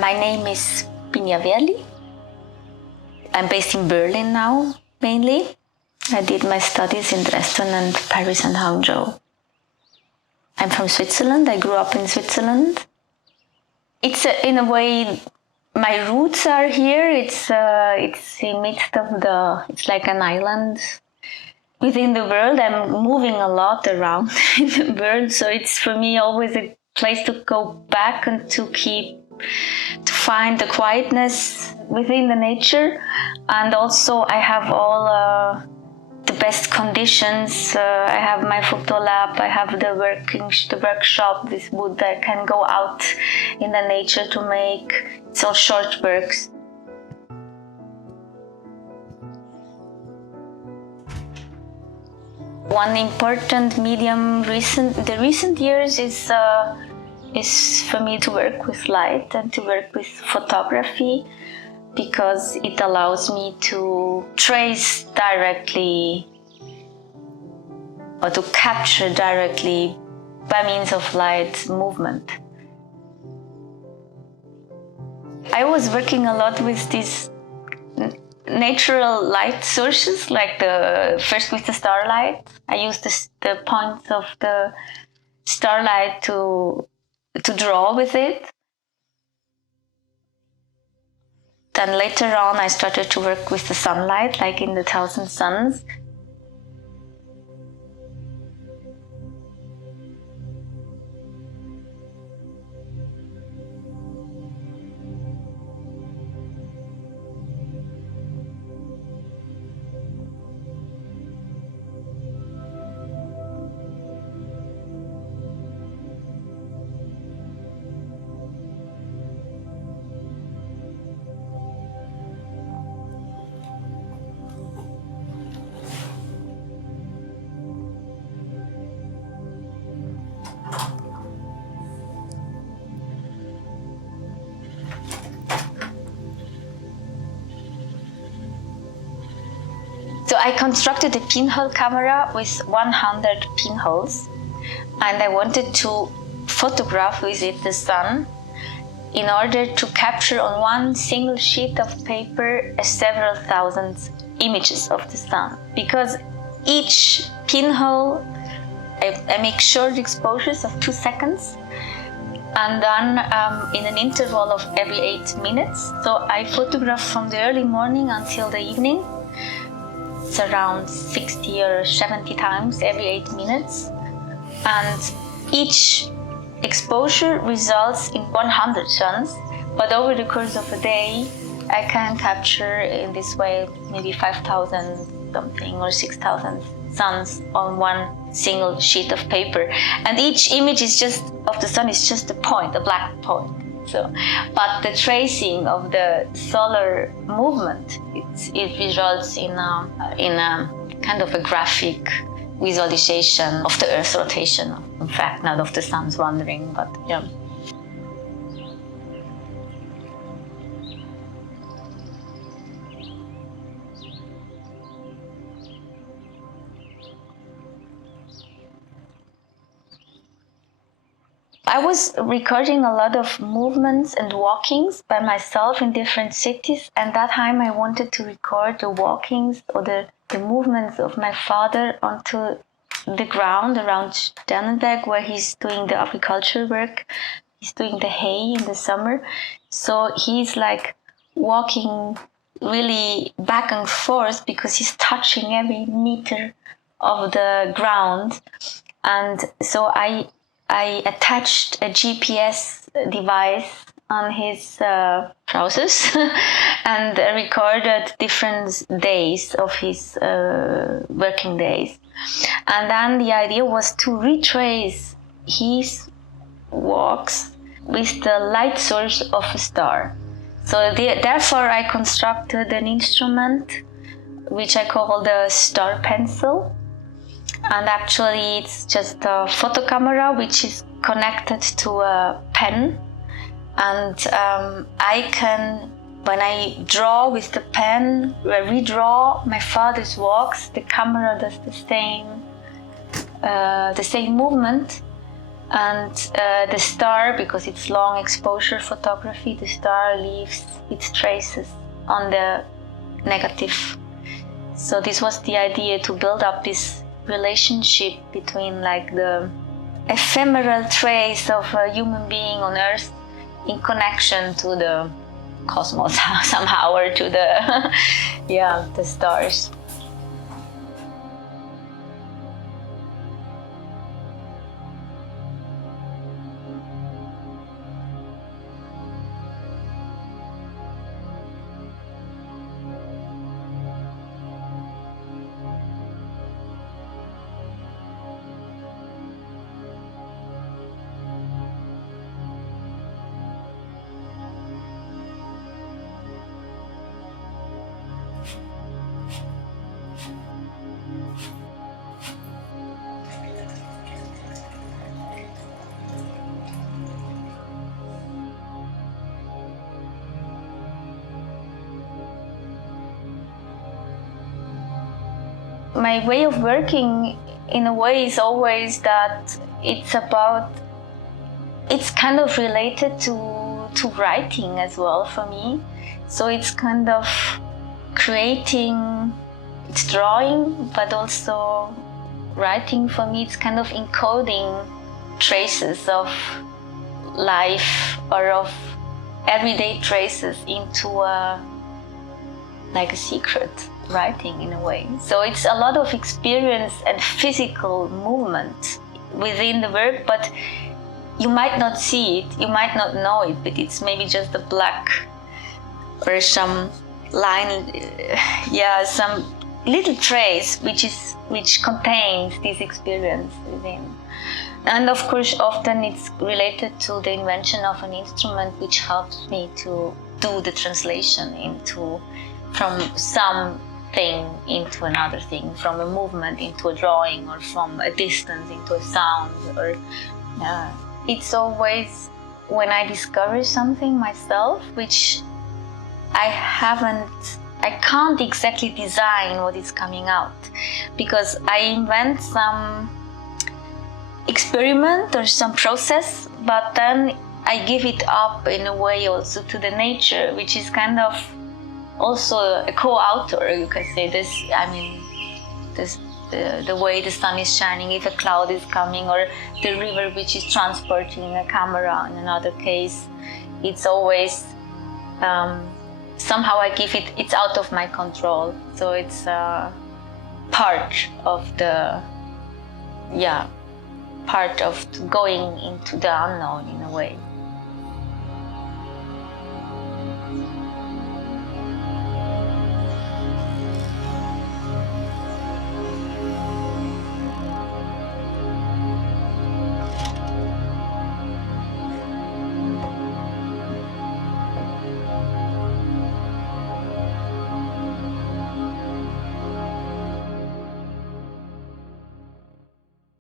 My name is Bignia Wehrli. I'm based in Berlin now, mainly. I did my studies in Dresden and Paris and Hangzhou. I'm from Switzerland. I grew up in Switzerland. It's in a way, my roots are here. It's in midst of it's like an island within the world. I'm moving a lot around in the world, so it's for me always a place to go back and to find the quietness within the nature. And also I have all the best conditions. I have my photo lab, I have the workshop with wood. I can go out in the nature to make. It's all short works. One important medium the recent years is for me to work with light and to work with photography, because it allows me to trace directly or to capture directly by means of light movement. I was working a lot with these natural light sources, like first with the starlight. I used the points of the starlight to draw with it. Then later on I started to work with the sunlight, like in the Thousand Suns. So I constructed a pinhole camera with 100 pinholes, and I wanted to photograph with it the sun in order to capture on one single sheet of paper several thousand images of the sun. Because each pinhole, I make short exposures of 2 seconds, and then in an interval of every 8 minutes. So I photograph from the early morning until the evening. It's around 60 or 70 times every 8 minutes. And each exposure results in 100 suns, but over the course of a day, I can capture in this way maybe 5,000 something or 6,000 suns on one single sheet of paper. And each image of the sun is just a point, a black point. So, but the tracing of the solar movement, it results in a kind of a graphic visualization of the Earth's rotation. In fact, not of the sun's wandering, but yeah. I was recording a lot of movements and walkings by myself in different cities, and that time I wanted to record the walkings or the movements of my father onto the ground around Sternenberg, where he's doing the agricultural work. He's doing the hay in the summer. So he's like walking really back and forth because he's touching every meter of the ground. And so I attached a GPS device on his trousers and recorded different days of his working days. And then the idea was to retrace his walks with the light source of a star. So therefore I constructed an instrument which I call the star pencil. And actually it's just a photo camera which is connected to a pen. And I can, when I draw with the pen, redraw my father's walks, the camera does the same movement. And the star, because it's long exposure photography, the star leaves its traces on the negative. So this was the idea, to build up this relationship between like the ephemeral trace of a human being on Earth in connection to the cosmos somehow, or to the the stars. My way of working, in a way, is always that it's kind of related to writing as well for me. So it's kind of creating, it's drawing, but also writing for me. It's kind of encoding traces of life or of everyday traces into like a secret writing in a way. So it's a lot of experience and physical movement within the work, but you might not see it, you might not know it, but it's maybe just a black or some line, some little trace which contains this experience within. And of course, often it's related to the invention of an instrument which helps me to do the translation from something into another thing, from a movement into a drawing, or from a distance into a sound. Or it's always when I discover something myself which I can't exactly design what is coming out, because I invent some experiment or some process, but then I give it up in a way also to the nature, which is kind of also a co-author, you can say. The way the sun is shining, if a cloud is coming, or the river which is transporting a camera in another case, it's always somehow I give it's out of my control. So it's part of going into the unknown in a way.